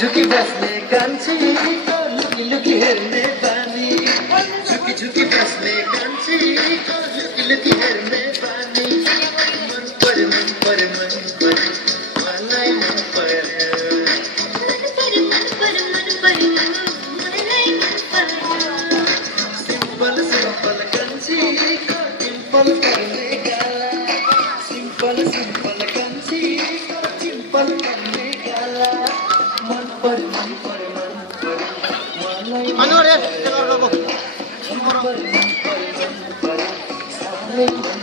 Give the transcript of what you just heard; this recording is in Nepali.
झुकी बस्ने कान्छी लुकी लुकी हेर्ने बानी झुकी झुकी बस्ने कान्छी लुकी लुकी हेर्ने बानी मन पर्यो मलाई मन पर्यो सिम्पल सिम्पल कान्छी डिम्पल पर्ने गाला सिम्पल सिम्पल कान्छी डिम्पल पर्ने गाला Ano rin? Tingnan mo. मन